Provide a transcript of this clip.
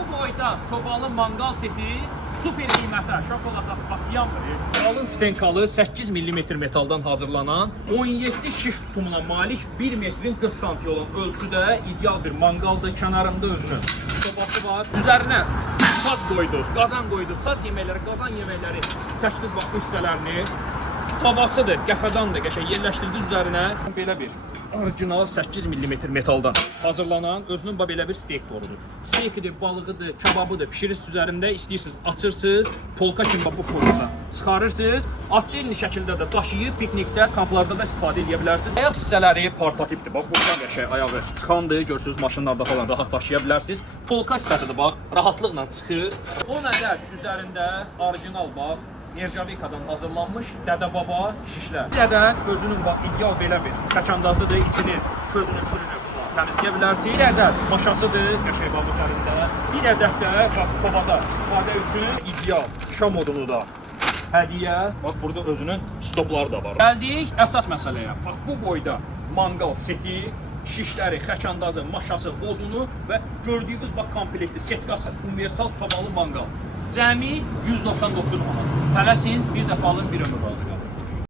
bu boyda sobalı mangal seti super qiymətə şok olacaq. Bax, yanmır. Qalın sfenkalı 8 mm metaldan hazırlanan 17 şiş tutumuna malik 1 metrin 40 santi olan ölçüdə ideal bir mangaldır. Kənarında özünün sobası var. Üzərinə sac qoydunuz, qazan qoydunuz, sac yeməkləri, qazan yeməkləri çəkdiniz bax bu hissələrini. Tavasıdır, qəfədandır, qəşəng yerləşdirdiniz üzərinə. Belə bir orijinal 8 mm metaldan hazırlanan özünün belə bir steak torudur. Steakidir, balığıdır, kababıdır, pişirirsiniz üzərində, istəyirsiniz açırsınız, polka kimi bu formada çıxarırsınız. Atdelli şəkildə də daşıyıb piknikdə, kamplarda da istifadə edə bilərsiniz. Ayaq hissələri portatipdir. Bax, buradan qəşəng ayağı çıxandır, görürsünüz maşınlarda falan rahat daşıya bilərsiniz. Polka hissəsidir, bax, rahatlıqla çıxır. 10 ədəd üzərində orijinal bax, Nerjavikadan hazırlanmış dədə-baba şişlər. Bir ədəd özünün bax ideal belə bir çəkandazıdır, içinin, közünün, külünü təmizləyə bilərsiniz. Bir ədəd maşasıdır, qəşəng bax üzərində. Bir ədəd də bax sobada istifadə üçün ideal şam modunu da hədiyyə. Bax burada özünün stopları da var. Gəldik əsas məsələyə. Bax bu boyda mangal seti, şişləri, xəkandazı, maşası, odunu və gördüyünüz bax komplekti, setkası, universal sobalı mangal. Cəmi 199 manat. Tələsin, bir dəfə alın, bir ömür razı qalın.